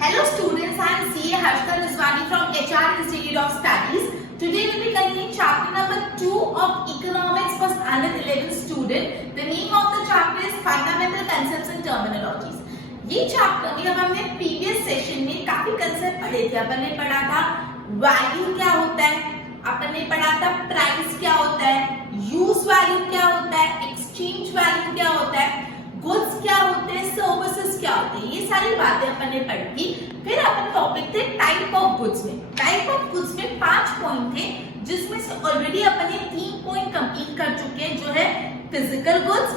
Hello students, I am CA Harshita Rizwani from HR Institute of Studies. Today we will be continuing chapter number 2 of Economics for Standard 11 student. The name of the chapter is Fundamental Concepts and Terminologies. ये chapter में अब हमने previous session में काफी concept पढ़े थे। अपन ने पढ़ा था वैल्यू क्या होता है, अपन ने पढ़ा था प्राइस क्या होता है, यूज वैल्यू क्या होता है, एक्सचेंज वैल्यू क्या होता है, गुड्स क्या होते हैं, सर्विसेज क्या होते हैं, ये सारी बातें अपन ने पढ़ी थी। फिर अपन टॉपिक थे टाइप ऑफ गुड्स में। टाइप ऑफ गुड्स में 5 पॉइंट थे, जिसमें से ऑलरेडी अपन ने 3 पॉइंट कंप्लीट कर चुके हैं, जो है physical goods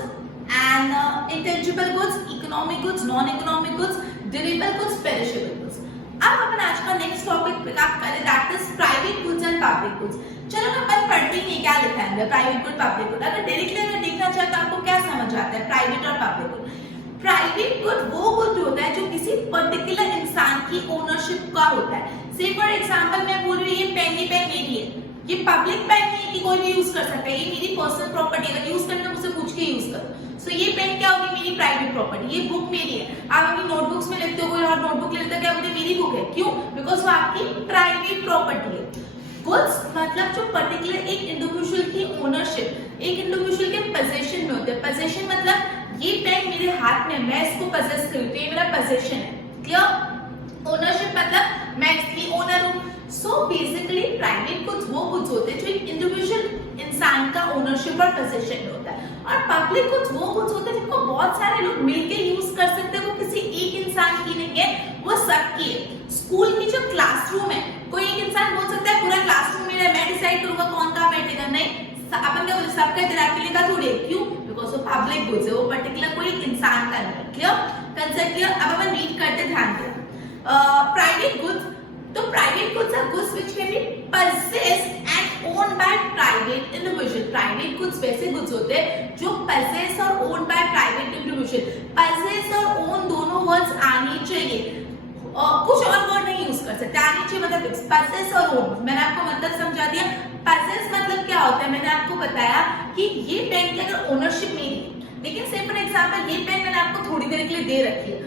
and intangible goods, economic goods, non economic goods, durable goods, perishable goods. अब अपन आज का नेक्स्ट टॉपिक पिक अप करें, that is private goods and public goods. चलो अपन पढ़ते हैं क्या लिखा है प्राइवेट गुड पब्लिक गुड। अगर डायरेक्टली अगर देखना चाहे तो आपको क्या समझ आता है प्राइवेट और पब्लिक गुड। प्राइवेट गुड वो गुड होता है जो किसी पर्टिकुलर इंसान की ओनरशिप का होता है। से फॉर एग्जांपल मैं बोल रही हूँ ये पेन मेरी है, ये पब्लिक पेन नहीं है कि कोई भी यूज कर सकता है, ये मेरी पर्सनल प्रॉपर्टी, अगर यूज करना मुझसे पूछ के यूज करो। सो ये पेन क्या होगी, मेरी प्राइवेट प्रॉपर्टी। ये बुक मेरी है, आप अपनी नोटबुक्स में लिखते हो, कोई और नोटबुक लेता है, क्या बोलते मेरी बुक है, क्यों? बिकॉज वो आपकी प्राइवेट प्रॉपर्टी है। गुड्स मतलब जो पर्टिकुलर एक इंडिविजुअल की ओनरशिप, एक इंडिविजुअल के पोजीशन में होते हैं। पोजीशन मतलब ये पेन मेरे हाथ में, मैं इसको पोजेस करती हूँ, ये मेरा पोजीशन है। क्लियर? ओनरशिप मतलब मैं इसकी ओनर हूँ। सो बेसिकली प्राइवेट गुड्स वो गुड्स होते हैं जो एक इंडिविजुअल इंसान का ओनरशिप और पोजीशन में होता है, और पब्लिक गुड्स वो गुड्स होते हैं जिनको बहुत सारे लोग मिलकर यूज कर सकते हैं। वो किसी एक इंसान की नहीं है, वो सबकी है। स्कूल की जो क्लासरूम है, कोई एक इंसान बोल सकता है पूरा क्लासरूम मेरा है, मैं डिसाइड करूंगा कौन कहाँ बैठेगा, नहीं। अपन क्या बोले, सबका तेरा के लिए का थोड़ी है, क्यों? बिकॉज वो पब्लिक गुड्स है, वो पर्टिकुलर कोई इंसान का नहीं है। क्लियर? Concept clear? अब अपन रीड करते ध्यान देना। प्राइवेट गुड्स, तो private goods are goods which can be possessed and owned by private individual. Private goods वैसे गुड्स होते हैं जो possessed और owned by private individual। possessed और own दोनों वर्ड्स आने चाहिए, कुछ और वर्ड नहीं यूज कर सकते, आने चाहिए। मतलब possess और own, मैंने आपको मतलब समझा दिया। possess मतलब क्या होता है, मैंने आपको बताया कि ये पेन की अगर ओनरशिप मेरी है, लेकिन से फॉर एग्जांपल ये पेन मैंने आपको थोड़ी देर के लिए दे रखी है,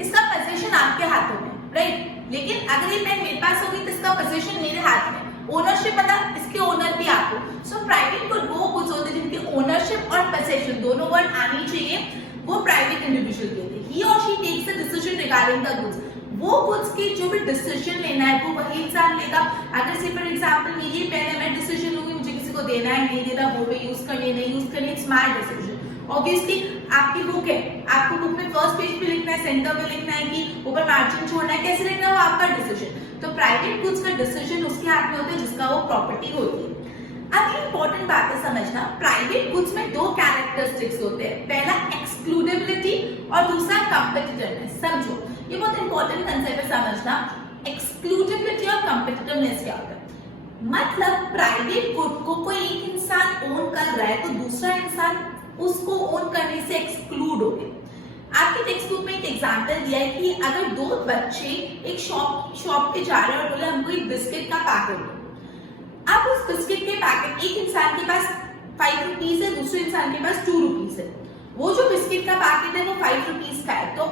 इसका पोजीशन आपके हाथों में, राइट? लेकिन अगर ये पेन मेरे पास होगी तो इसका पोजीशन मेरे हाथ में, ओनरशिप मतलब इसके ओनर भी आपको। सो प्राइवेट गुड वो गुड्स होते हैं जिनकी ओनरशिप और पोजीशन दोनों वर्ड आनी चाहिए, वो प्राइवेट इंडिविजुअल के होते हैं। ही और she takes the decision regarding the goods. वो गुड्स की जो भी डिसीजन लेना है वो वही इंसान लेगा। अगर से फॉर एग्जांपल मेरी पेन है, मैं डिसीजन लूंगी मुझे किसी को देना है, नहीं देना, वो भी यूज करनी है, नहीं यूज करनी, इट्स माय डिसीजन। ऑब्वियसली आपकी बुक है, आपको बुक में फर्स्ट पेज पे लिखना है, सेंटर में लिखना है कि ऊपर मार्जिन छोड़ना है, कैसे लिखना है, वो आपका डिसीजन। तो प्राइवेट गुड्स का डिसीजन उसके हाथ में होता है जिसका वो प्रॉपर्टी होती है। अब इंपॉर्टेंट बात है समझना, प्राइवेट गुड्स में 2 कैरेक्टरिस्टिक्स होते हैं, पहला एक्सक्लूडेबिलिटी और दूसरा कॉम्पिटिटिवनेस। समझो, ये बहुत इंपॉर्टेंट कंसेप्ट है समझना। एक्सक्लूडेबिलिटी और कॉम्पिटिटिवनेस क्या होता है? मतलब प्राइवेट गुड को कोई एक इंसान ओन कर रहा है तो दूसरा इंसान उसको ओन करने से एक्सक्लूड हो गए। आपके टेक्स्ट बुक में एक एग्जांपल दिया है कि अगर 2 बच्चे एक शॉप पे जा रहे हैं और बोले हमको एक बिस्किट का पैकेट दो। अब उस बिस्किट के पैकेट एक इंसान के पास 5 रुपीज है, दूसरे इंसान के पास 2 रुपीज है। वो जो बिस्किट का पैकेट है वो 5 रुपीज का है, तो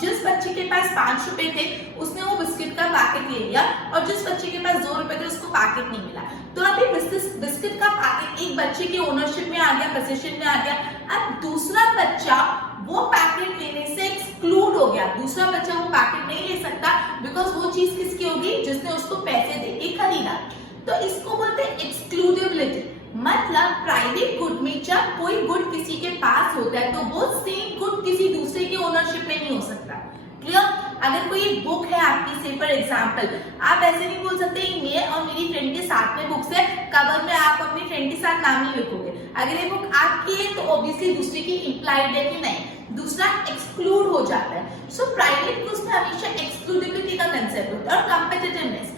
जिस बच्चे के पास 5 रुपए थे उसने वो बिस्किट का पैकेट ले लिया, और जिस बच्चे के पास 2 रुपए थे उसको पैकेट नहीं मिला। तो अभी बिस्किट का पैकेट एक बच्चे की ओनरशिप में आ गया, पोजीशन में आ गया। अब दूसरा बच्चा वो पैकेट लेने से एक्सक्लूड हो गया, दूसरा बच्चा वो पैकेट नहीं ले सकता, बिकॉज वो चीज किसकी होगी, जिसने उसको पैसे देके खरीदा। तो इसको बोलते हैं एक्सक्लूडेबिलिटी। मतलब प्राइवेट गुड में जब कोई गुड किसी के पास होता है तो वो सेम गुड किसी दूसरे की ओनरशिप में नहीं हो सकता। क्लियर? अगर कोई एक बुक है आपकी, से फॉर एग्जांपल, आप ऐसे नहीं बोल सकते मैं और मेरी फ्रेंड के साथ में बुक्स है, कवर में आप अपनी फ्रेंड के साथ नाम नहीं लिखोगे। अगर ये बुक आपकी है तो ऑब्वियसली दूसरे की इंप्लाइड है कि नहीं, दूसरा एक्सक्लूड हो जाता है। सो प्राइवेट गुड्स में हमेशा एक्सक्लूडेबिलिटी का कंसेप्ट होता है और कॉम्पिटिटिवनेस।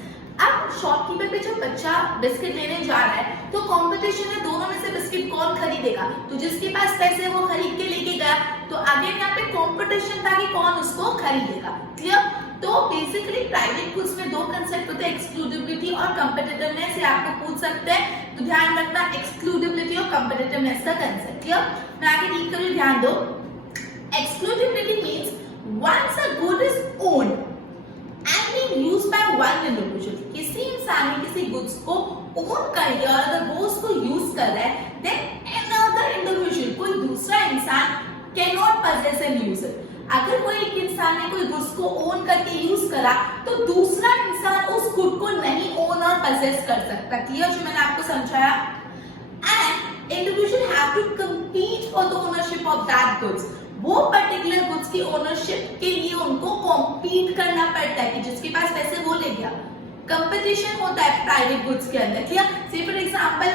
अब शॉपकीपर पे जो बच्चा बिस्किट लेने जा रहा है तो कंपटीशन है, दोनों में से बिस्किट कौन खरीदेगा, तो जिसके पास पैसे वो खरीद के लेके गया, तो आगे यहाँ पे कंपटीशन था कि कौन उसको खरीदेगा। क्लियर? तो बेसिकली प्राइवेट गुड्स में 2 कंसेप्ट होते हैं, एक्सक्लूडेबिलिटी और कॉम्पिटिटिवनेस। ये आपको पूछ सकते हैं, तो ध्यान रखना एक्सक्लूडेबिलिटी और कॉम्पिटिटिवनेस का कंसेप्ट। क्लियर? मैं आगे रीड करूँ, ध्यान दो। Exclusivity means once a good is owned, idea और अगर वो उसको यूज कर रहा है, देन अनदर इंडिविजुअल, कोई दूसरा इंसान can not possess and use it. अगर कोई एक इंसान ने कोई गुड्स को ओन करके यूज करा तो दूसरा इंसान उस गुड को नहीं ओन और पजेस कर सकता। क्लियर जो मैंने आपको समझाया? And individual have to compete for the ownership of that goods। वो पर्टिकुलर गुड्स की ओनरशिप के लिए उनको कॉम्पीट करना पड़ता है कि जिसके पास पैसे वो ले गया। कंपटीशन होता है प्राइवेट गुड्स के अंदर। क्लियर? से फॉर एग्जांपल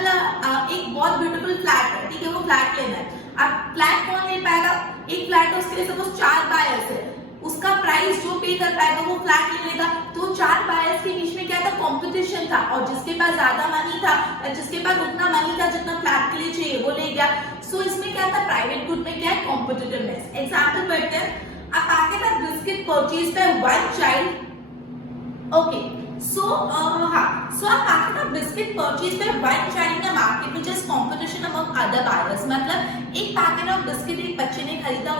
एक बहुत ब्यूटीफुल फ्लैट है, ठीक है, वो फ्लैट लेना है। अब फ्लैट कौन ले पाएगा? एक फ्लैट है, उसके लिए सपोज 4 बायर्स है, उसका प्राइस जो पे कर पाएगा वो फ्लैट ले लेगा। तो 4 बायर्स के बीच में क्या था? कंपटीशन था, और जिसके पास ज्यादा मनी था, जिसके पास उतना मनी था जितना फ्लैट के लिए चाहिए, वो ले गया। सो इसमें क्या था? प्राइवेट गुड में क्या है? कॉम्पिटिटिवनेस। एग्जांपल पढ़ते हैं। A packet of biscuit purchased by one child. Okay, so a packet of biscuit purchased by one child in the market which is competition among other buyers। मतलब एक packet of biscuit एक बच्चे ने खरीदा,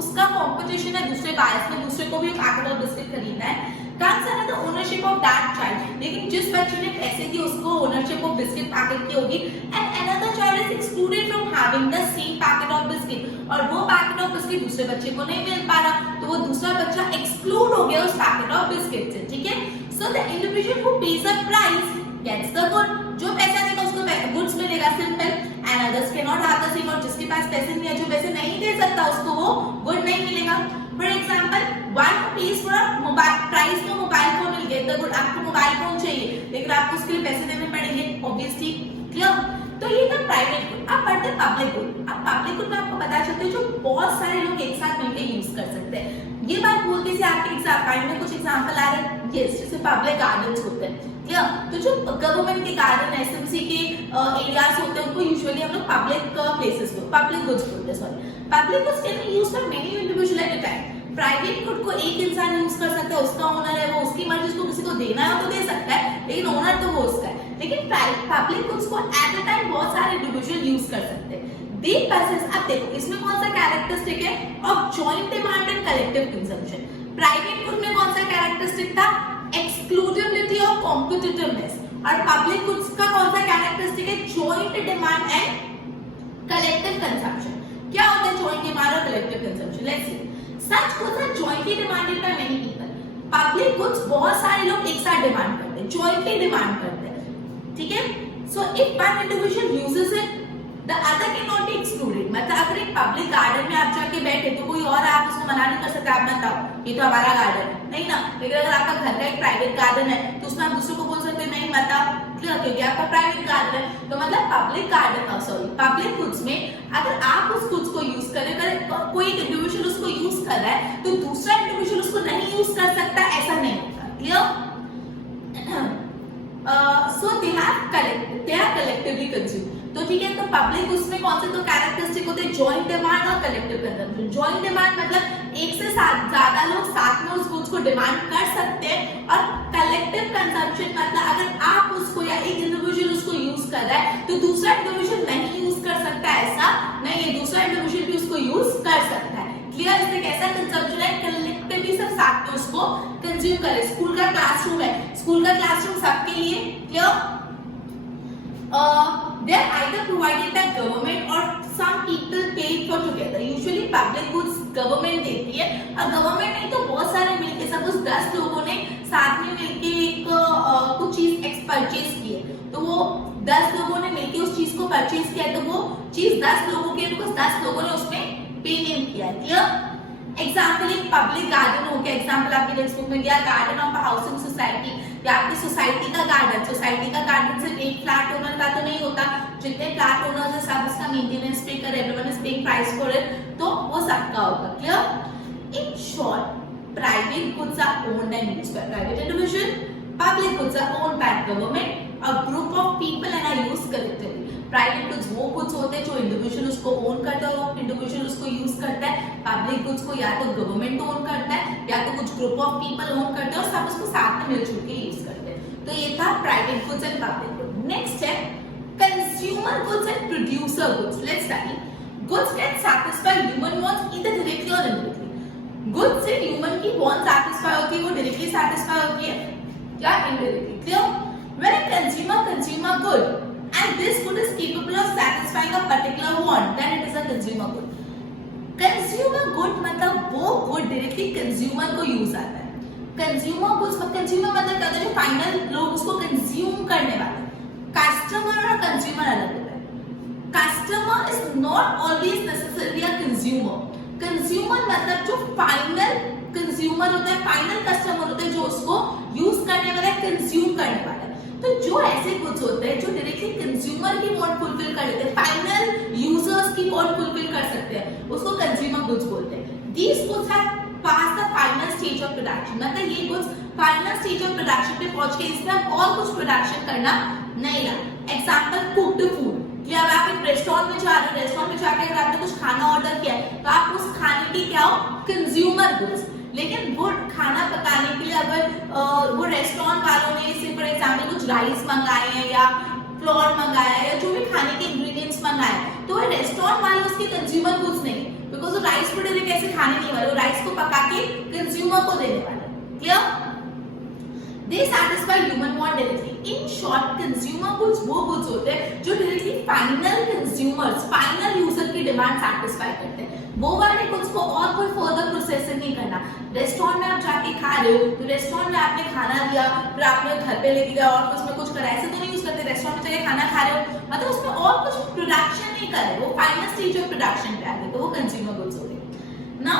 उसका competition है दूसरे buyers में, दूसरे को भी पैकेट ऑफ बिस्किट खरीदना है। कंसर्न है the ownership of that child, लेकिन जिस बच्चे ने पैसे दिए उसको ओनरशिप ऑफ बिस्किट पैकेट की होगी। And another child is excluded from having the same packet of biscuit, और वो पैकेट ऑफ बिस्किट दूसरे बच्चे को नहीं मिल पा रहा, तो वो दूसरा बच्चा एक्सक्लूड हो गया उस पैकेट ऑफ बिस्किट से। ठीक है? So the individual who pays a price gets the good। जो पैसा देगा उसको गुड्स मिलेगा, simple. And others cannot have the same, और जिसके पास पैसे नहीं है, जो पैसे नहीं दे सकता, उसको वो गुड नहीं मिलेगा। For example, one pays for a mobile, price में मोबाइल फोन मिल गया, द गुड, आपको मोबाइल फोन चाहिए लेकिन आपको उसके लिए पैसे देने पड़ेंगे, ऑब्वियसली। क्लियर? तो ये था प्राइवेट गुड। अब पढ़ते हैं पब्लिक गुड। अब पब्लिक गुड में आपको पता चलता है जो बहुत सारे लोग एक साथ मिलकर यूज कर सकते हैं। ये बात बोलते से आपके एग्जाम में कुछ एग्जांपल आ रहे हैं। यस, जैसे पब्लिक गार्डन्स होते हैं। क्लियर? तो जो गवर्नमेंट के गार्डन है, एसएमसी के एरियाज होते हैं, उनको यूजुअली हम लोग पब्लिक प्लेसेस को पब्लिक गुड्स बोलते हैं। Sorry, public goods can be used by many individual at a time. Private good को एक इंसान यूज कर सकता है, उसका ओनर है, वो उसकी मर्जी, उसको किसी को देना है तो दे सकता है, लेकिन ओनर तो वो उसका है। लेकिन पब्लिक गुड्स को एट अ टाइम बहुत सारे इंडिविजुअल यूज कर सकते हैं। दे पैसेज, अब देखो इसमें कौन सा कैरेक्टरिस्टिक है? Of joint demand and collective consumption. Private good में कौन सा कैरेक्टरिस्टिक था? एक्सक्लूसिविटी और कॉम्पिटिटिवनेस। और पब्लिक गुड्स का कौन सा कैरेक्टरिस्टिक है? Joint demand and collective consumption. क्या होता है जॉइंट डिमांड और collective consumption? Let's see. Such goods are jointly demanded by many people। Public goods बहुत सारे लोग एक साथ डिमांड करते हैं, जॉइंटली डिमांड करते हैं। ठीक है? So if one individual uses it, the other can not be excluded. मतलब अगर एक पब्लिक गार्डन में आप जाके बैठे तो कोई और आप उसको मना नहीं कर सकते, आप मत आओ, ये तो हमारा गार्डन है, नहीं ना। लेकिन अगर आपका घर का एक प्राइवेट गार्डन है तो उसमें आप दूसरों को बोल सकते हैं नहीं मत आओ, क्योंकि आपका प्राइवेट गार्डन है। तो मतलब public garden, sorry, public goods में अगर आप उस गुड्स को यूज करें, कोई एक इंडिविजुअल उसको यूज कर रहा है तो दूसरा इंडिविजुअल उसको नहीं यूज कर सकता, ऐसा नहीं होता। Clear? So they are collectively consumed. तो ठीक है, तो पब्लिक गुड्स में कौन से दो कैरेक्टरिस्टिक होते हैं? जॉइंट डिमांड और कलेक्टिव कंजम्पशन। जॉइंट डिमांड मतलब एक से ज्यादा लोग साथ में उस गुड्स को डिमांड कर सकते हैं, और कलेक्टिव कंजम्पशन मतलब अगर आप उसको या एक इंडिविजुअल उसको यूज कर रहा है तो दूसरा इंडिविजुअल नहीं यूज कर सकता, ऐसा नहीं है, दूसरा इंडिविजुअल भी उसको यूज कर सकता है। क्लियर? इसलिए कैसा कंजम्पशन है? कलेक्टिवली सब साथ में उसको कंज्यूम करे। स्कूल का क्लासरूम है, स्कूल का क्लासरूम सबके लिए। Clear? They are either provided by government or some people pay for together। Usually public goods government देती है, और government नहीं तो बहुत सारे मिलके, सपोज 10 लोगों ने साथ में मिलके एक कुछ चीज परचेज की है, तो वो 10 लोगों ने मिलके उस चीज को परचेज किया, तो वो चीज 10 लोगों के, बिकॉज 10 लोगों ने उसमें पेमेंट किया। क्लियर? एग्जाम्पल एक पब्लिक गार्डन हो गया, एग्जाम्पल आपके टेक्स्ट बुक में दिया, गार्डन ऑफ हाउसिंग सोसाइटी, या आपकी सोसाइटी का गार्डन। सोसाइटी का गार्डन सिर्फ एक फ्लैट ओनर का तो नहीं होता, जितने फ्लैट ओनर्स है सब उसका मेंटेनेंस पे कर, everyone is paying price for it, तो वो सबका होगा। Clear? In short, private goods are owned and used by private individual, public goods are owned by government, a group of people and are used collectively. Private goods वो goods होते हैं जो individual उसको own करता है, वो individual उसको use करता है। पब्लिक गुड्स को या तो गवर्नमेंट ओन करता है या तो कुछ ग्रुप ऑफ पीपल ओन करते हैं, और सब उसको साथ में मिलजुल के यूज करते हैं। तो ये था private goods and public goods. Next है consumer goods and producer goods. Let's study. Goods can satisfy human wants either directly और इनडायरेक्टली। गुड्स से ह्यूमन की वांट सैटिस्फाई होती है, वो डायरेक्टली सैटिस्फाई होती है या indirectly. Clear? When a consumer consume a good, and this good is capable of satisfying a particular want, then it is a consumer good. Consumer good मतलब वो good directly consumer को use आता है. Consumer goods consumer मतलब क्या होता है, जो फाइनल लोग उसको कंज्यूम करने वाले. कस्टमर और कंज्यूमर अलग होता है. Customer is not always necessarily a consumer. Consumer मतलब जो फाइनल कंज्यूमर होता है, फाइनल कस्टमर होता है, जो उसको यूज करने वाला है, कंज्यूम करने वाला है. तो जो ऐसे गुड्स होते हैं जो डायरेक्टली कंज्यूमर की वांट फुलफिल कर लेते हैं, फाइनल यूजर्स की वांट फुलफिल कर सकते हैं, उसको कंज्यूमर गुड्स बोलते हैं. These goods have pass the final stage of production. मतलब ये goods final stage of production पे पहुंच के इसमें अब और कुछ प्रोडक्शन करना नहीं रहा. Example cooked food. कि अब आप एक रेस्टोरेंट में जा रहे हो, रेस्टोरेंट में जाकर अगर आपने कुछ खाना ऑर्डर किया है तो आप उस खाने की क्या हो, कंज्यूमर गुड्स. लेकिन वो खाना पकाने के लिए अगर वो रेस्टोरेंट वालों ने से फॉर एग्जांपल कुछ राइस मंगाए हैं या फ्लोर मंगाया है या जो भी खाने के इंग्रेडिएंट्स मंगाए, तो वो रेस्टोरेंट वाले उसके कंज्यूमर गुड्स नहीं, बिकॉज वो राइस को डायरेक्ट ऐसे खाने नहीं वाले, वो राइस को पका के कंज्यूमर को देने वाले. Clear? They satisfy human want directly. In short, consumer goods वो goods होते हैं जो directly final consumers, final user की demand satisfy करते हैं. वो वाले goods को और कोई further processing नहीं करना. रेस्टोरेंट में आप जाके खा रहे हो तो रेस्टोरेंट में आपने खाना दिया, फिर आपने घर पे लेके गया और उसमें कुछ करा, ऐसे तो नहीं यूज करते. रेस्टोरेंट में जाके खाना खा रहे हो मतलब उसमें और कुछ प्रोडक्शन नहीं कर रहे, वो फाइनल स्टेज ऑफ प्रोडक्शन पे आ गए, तो वो कंज्यूमर गुड्स हो गए. Now,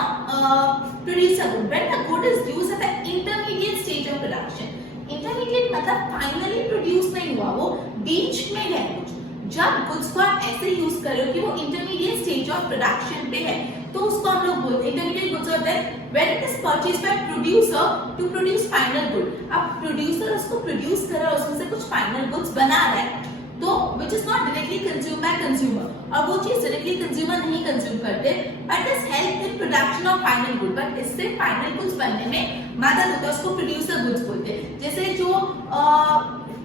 producer good. When the good is used at the intermediate stage of production. Intermediate मतलब फाइनली प्रोड्यूस नहीं हुआ, वो बीच में है कुछ. जब गुड्स को आप ऐसे यूज कर रहे हो कि वो इंटरमीडिएट स्टेज ऑफ प्रोडक्शन पे है, तो उसको हम लोग बोलते हैं इंटरमीडिएट गुड्स होते हैं when it is purchased by producer to produce final good. अब प्रोड्यूसर उसको प्रोड्यूस कर रहा है, उसमें से कुछ फाइनल गुड्स बना रहा है, तो which is not directly consumed by consumer, और वो चीज डायरेक्टली कंज्यूमर नहीं कंज्यूम करते, but is help in production of final good. But इससे फाइनल गुड्स बनने में मदद होता है, उसको प्रोड्यूसर गुड्स बोलते हैं. जैसे जो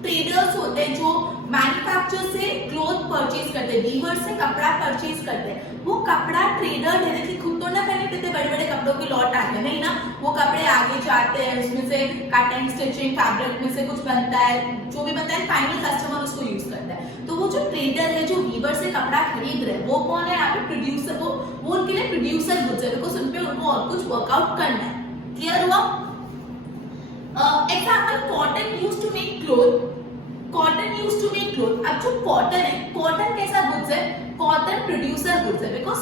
ट्रेडर्स होते हैं जो मैन्युफैक्चरर से क्लोथ परचेज करते हैं, वीवर से कपड़ा परचेज करते हैं, वो कपड़ा ट्रेडर डायरेक्टली खुद तो ना पहने देते, बड़े बड़े कपड़ों के लॉट आते हैं नहीं ना, वो कपड़े आगे जाते हैं, उसमें से कटिंग स्टिचिंग फैब्रिक में से कुछ बनता है, जो भी बनता है फाइनल कस्टमर उसको यूज करता है. तो वो जो ट्रेडर है जो वीवर से कपड़ा खरीद रहे हैं, वो कौन है यहाँ पे, प्रोड्यूसर. वो उनके लिए प्रोड्यूसर गुड्स है, बिकॉज उन पे उनको और कुछ वर्कआउट करना है. क्लियर हुआ? Example cotton use to make cloth. Cotton use to make cloth. अब जो कॉटन है, कॉटन कैसा गुड्स है, कॉटन प्रोड्यूसर गुड्स है, बिकॉज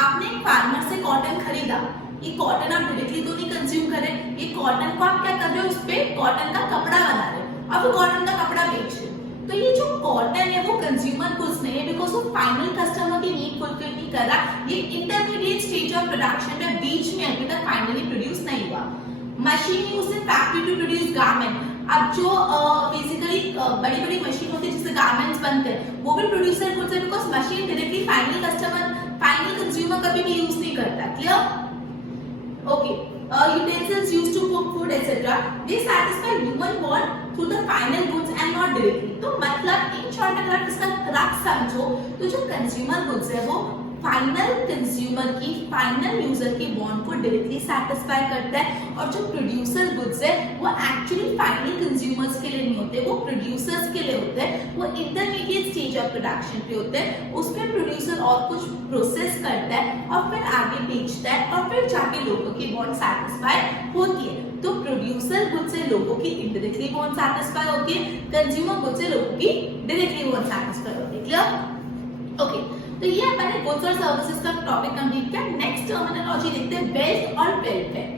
आपने फार्मर से कॉटन खरीदा, ये कॉटन आप डायरेक्टली तो नहीं कंज्यूम कर रहे, ये कॉटन को आप क्या कर रहे हो, उस पे कॉटन का कपड़ा बना रहे हो, अब वो कॉटन का कपड़ा बेच रहे हो. तो ये जो कॉटन है वो कंज्यूमर गुड्स नहीं है, बिकॉज वो फाइनल कस्टमर की नीड फुलफिल नहीं कर रहा, ये इंटरमीडिएट स्टेज ऑफ प्रोडक्शन में बीच में अभी तक फाइनली प्रोड्यूस नहीं हुआ. Machine used in factory to produce garment. अब जो बेसिकली बड़ी बड़ी मशीन होती है जिससे गारमेंट्स बनते हैं, वो भी प्रोड्यूसर गुड्स है, because machine directly final customer, final consumer कभी भी यूज नहीं करता. Clear? Okay, utensils used to cook food etc. They satisfy human want through the final goods and not directly. तो मतलब इन शॉर्ट अगर इसका crux समझो तो जो कंज्यूमर गुड्स है वो फाइनल कंज्यूमर की, फाइनल यूजर की वांट को डायरेक्टली सेटिस्फाई करता है, और जो प्रोड्यूसर गुड्स है वो एक्चुअली फाइनल कंज्यूमर्स के लिए नहीं होते, वो प्रोड्यूसर्स के लिए होते हैं, वो इंटरमीडिएट स्टेज ऑफ प्रोडक्शन पे होते हैं, उसमें प्रोड्यूसर और कुछ प्रोसेस करता है और फिर आगे बेचता है और फिर जाके लोगों की वांट सेटिस्फाई होती है. तो प्रोड्यूसर गुड्स से लोगों की इनडायरेक्टली वांट सेटिस्फाई होती है, कंज्यूमर गुड्स से लोगों की डायरेक्टली वांट सेटिस्फाई होती है. क्लियर? ओके, तो ये मैंने गुड्स और सर्विसेज का टॉपिक कंप्लीट किया. नेक्स्ट टर्मिनोलॉजी देखते हैं वेल्थ और वेलफेयर.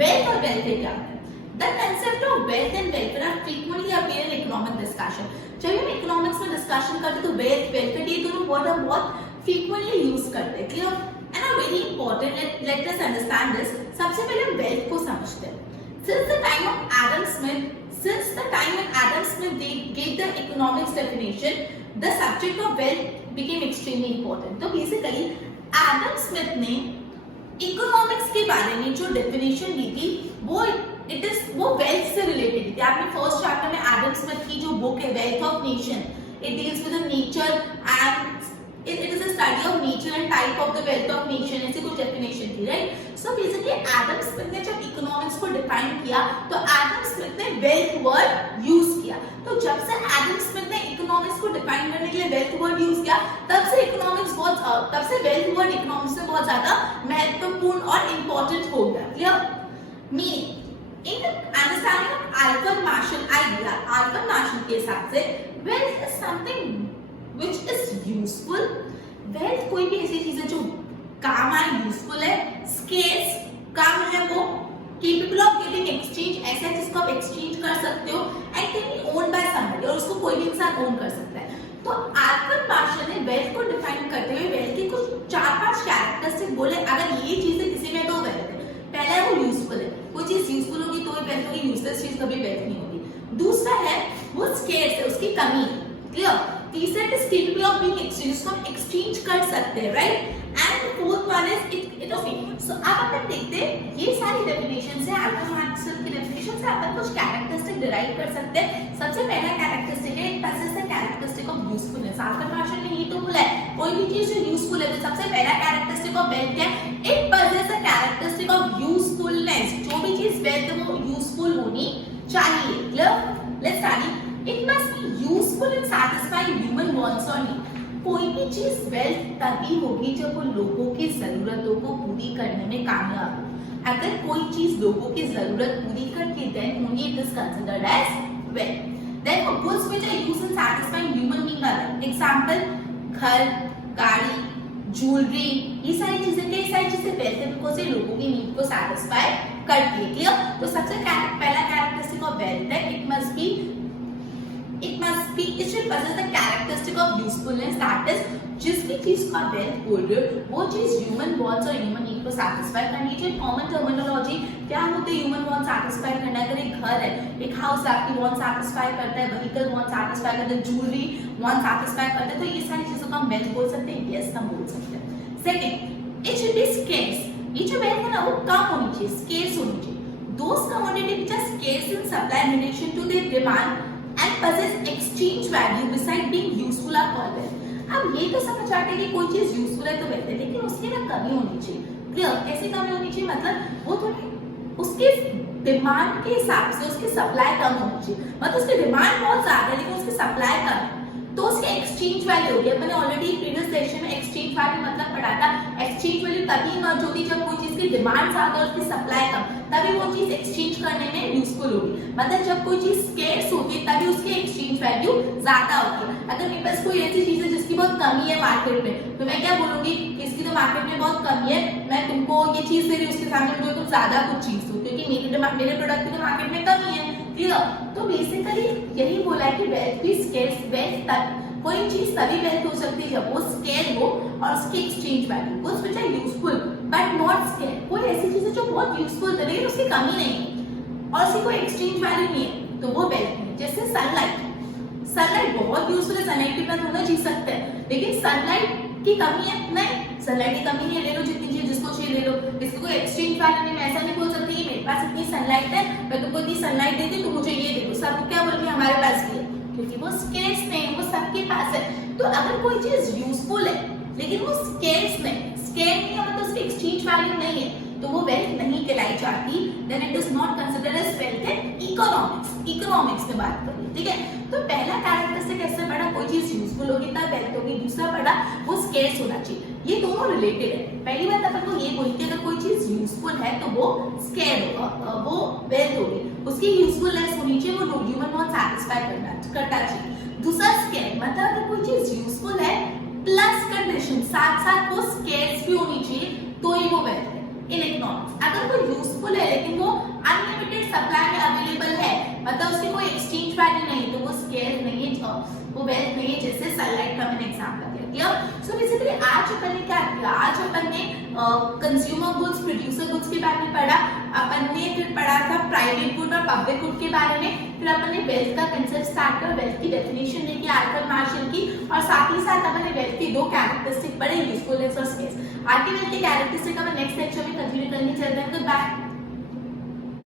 वेल्थ और वेलफेयर क्या है? The concept of wealth and welfare are frequently appear in economic discussion. जब हम इकोनॉमिक्स में डिस्कशन करते हैं तो वेल्थ, वेलफेयर ये दोनों वर्ड हम बहुत फ्रीक्वेंटली यूज करते हैं. Clear? And are very important. Let us understand this. सबसे पहले हम वेल्थ को समझते हैं. Since the time of Adam Smith they gave the economics definition, the subject of wealth became extremely important. तो बेसिकली एडम स्मिथ ने economics के बारे में जो डेफिनेशन दी थी वो वेल्थ से रिलेटेड थी. आपने फर्स्ट चैप्टर में एडम स्मिथ की जो बुक है wealth of nation, it deals with the nature and it is a study of nature and type of the wealth of nation, ऐसी कुछ डेफिनेशन थी, right? So basically Adam Smith ने जब economics को define किया तो Adam Smith ने wealth word use किया. किया। तो जब से एडम स्मिथ ने इकोनॉमिक्स को डिफाइन करने के लिए वेल्थ वर्ड यूज किया, तब से वेल्थ वर्ड इकोनॉमिक्स में बहुत ज्यादा महत्वपूर्ण और इंपॉर्टेंट हो गया। Clear? Meaning in understanding of Albert Marshall idea, Albert Marshall के हिसाब से wealth is something which is useful. Wealth कोई भी ऐसी चीज है जो काम आए, यूजफुल है, स्केर्स काम है, वो capable of getting exchange, ऐसा है जिसको आप एक्सचेंज कर सकते हो, and can be owned by somebody, और उसको कोई भी इंसान ओन कर सकता है। तो अल्बर्ट मार्शल ने वेल्थ को डिफाइन करते हुए वेल्थ के कुछ 4-5 कैरेक्टरिस्टिक बोले, अगर ये चीजें किसी में तो वेल्थ है। पहला है वो यूजफुल है, कोई चीज यूजफुल होगी तो वेल्थ होगी, यूजलेस चीज कभी वेल्थ नहीं होगी। दूसरा है वो स्केर्स है, उसकी कमी, क्लियर। तीसरा है capable of being exchanged, उसको हम एक्सचेंज कर सकते हैं, right. And fourth one is enough. So अब अपन देखते हैं ये सारी डेफिनेशन से, अल्बर्ट मार्शल की डेफिनेशन से अपन कुछ कैरेक्टरिस्टिक डिराइव कर सकते हैं। सबसे पहला कैरेक्टरिस्टिक है it posses the characteristic of usefulness. Albert Marshall ने ये तो बोला है कोई भी चीज जो यूजफुल है, तो सबसे पहला कैरेक्टरिस्टिक ऑफ वेल्थ है it posses the characteristic of usefulness. जो भी चीज वेल्थ है वो यूजफुल होनी चाहिए। Clear? Let's study. It must be useful in satisfying human wants और नीड्स। कोई भी चीज वेल्थ तभी होगी जब वो लोगों की जरूरतों को पूरी करने में कामयाब हो। अगर कोई चीज लोगों की जरूरत पूरी करती है then only it is considered as wealth. Then for goods which are used in satisfying human need are example घर, गाड़ी, ज्वेलरी, ये सारी चीजें वेल्थ है बिकॉज़ ये लोगों की नीड को सैटिस्फाई करती है। क्लियर? तो सबसे पहला कैरेक्टरिस्टिक ऑफ वेल्थ है it should possess the characteristic of usefulness, that is जिस भी चीज को आप वेल्थ बोल रहे हो वो चीज ह्यूमन वांट्स और ह्यूमन नीड को सैटिस्फाई करनी चाहिए। कॉमन टर्मिनोलॉजी क्या होती है ह्यूमन वांट सैटिस्फाई करना? अगर एक घर है, एक हाउस आपकी वांट सैटिस्फाई करता है, व्हीकल वांट सैटिस्फाई करता है, ज्वेलरी वांट सैटिस्फाई करता है, तो ये सारी चीजों को हम वेल्थ बोल सकते हैं। यस, हम बोल सकते हैं। Second, it should be scarce. ये जो वेल्थ है ना वो कम होनी चाहिए, स्केर्स होनी चाहिए। Those commodity which are scarce in supply in relation to their demand and possess exchange value beside being useful are called wealth। अब ये तो समझ आते हैं कि कोई चीज यूजफुल है तो वेल्थ है, लेकिन उसकी ना कमी होनी चाहिए। क्लियर? कैसी कमी होनी चाहिए? मतलब वो थोड़ी उसके डिमांड के हिसाब से उसकी सप्लाई कम होनी चाहिए। मतलब उसकी डिमांड बहुत ज्यादा है लेकिन उसकी सप्लाई कम, तो उसकी एक्सचेंज वैल्यू होगी। मैंने ऑलरेडी प्रीवियस सेशन में एक्सचेंज वैल्यू मतलब पढ़ा था। एक्सचेंज वैल्यू तभी मौजूद होती जब कोई चीज की डिमांड ज्यादा और उसकी सप्लाई कम, तभी वो चीज एक्सचेंज करने में यूजफुल होगी। मतलब जब कोई चीज स्केर्स होगी तभी उसकी एक्सचेंज वैल्यू ज्यादा होगी। अगर मेरे पास कोई ऐसी चीज है जिसकी बहुत कमी है मार्केट में, तो मैं क्या बोलूंगी कि इसकी तो मार्केट में बहुत कमी है, मैं तुमको ये चीज दे रही हूँ, उसके सामने मुझे तुम ज्यादा कुछ चीज दो क्योंकि मेरे प्रोडक्ट की तो मार्केट में कमी है। क्लियर? तो बेसिकली यही बोला है कि वेल्थ भी स्केर्स, वेल्थ तक कोई चीज तभी वेल्थ हो सकती है जब वो स्केर हो और उसकी exchange value, goods which are useful but not scarce. कोई ऐसी चीज है जो बहुत यूजफुल है लेकिन उसकी कमी नहीं है और उसकी कोई एक्सचेंज वैल्यू नहीं है, तो वो वेल्थ नहीं। जैसे सनलाइट बहुत यूजफुल है, सनलाइट के बिना थोड़ा जी सकते हैं, लेकिन सनलाइट की कमी है नहीं, सनलाइट की कमी नहीं है, ले लो जितनी चाहिए, जिसको चाहिए ले लो, इसको कोई एक्सचेंज वैल्यू नहीं। मैं ऐसा नहीं बोल सकती मेरे पास इतनी सनलाइट है, मैं तुमको इतनी सनलाइट देती हूँ, तुम मुझे ये दे दो। सब क्या बोलोगे हमारे पास भी है, क्योंकि वो स्केर्स नहीं, वो सबके पास है। तो अगर कोई चीज यूजफुल है लेकिन वो स्केर्स नहीं, स्केर नहीं है मतलब उसकी एक्सचेंज वैल्यू नहीं है, तो वो वेल्थ नहीं कहलाई जाती। Then it is not considered as wealth in economics में बात करें। ठीक है? तो पहला कैरेक्टरिस्टिक कैसे पढ़ा? कोई चीज यूजफुल होगी तब वेल्थ होगी। दूसरा पढ़ा वो स्केर्स होना चाहिए। ये दोनों रिलेटेड है। पहली बात अपन को ये बोली कि अगर कोई चीज यूजफुल है तो वो स्केर होगा, वो वेल्थ होगी। उसकी यूजफुलनेस होनी चाहिए, वो ह्यूमन वांट सैटिस्फाई करता चाहिए। दूसरा स्केर मतलब अगर कोई चीज यूजफुल है प्लस कंडीशन, साथ साथ वो स्केर्स भी होनी चाहिए, तो ही वो वेल्थ है। इन इकोनॉमिक्स अगर कोई यूजफुल है लेकिन वो अनलिमिटेड सप्लाई में अवेलेबल है, मतलब उसकी कोई एक्सचेंज वैल्यू नहीं, तो वो स्केर नहीं है, वो वेल्थ नहीं है। जैसे सनलाइट का मैंने एग्जांपल दिया। सो बेसिकली आज अपन ने क्या किया? आज अपन ने कंज्यूमर गुड्स, प्रोड्यूसर गुड्स के बारे में पढ़ा, अपन ने फिर पढ़ा था प्राइवेट गुड और पब्लिक गुड के बारे में, फिर अपन ने वेल्थ का कंसेप्ट स्टार्ट किया, वेल्थ की डेफिनेशन देखी अल्बर्ट मार्शल की, और साथ ही साथ अपन ने वेल्थ की दो कैरेक्टरिस्टिक पढ़े, यूजफुलनेस और स्केर्स। आगे वेल्थ की कैरेक्टरिस्टिक अपन नेक्स्ट लेक्चर में कंटिन्यू करने चलते हैं। Good bye.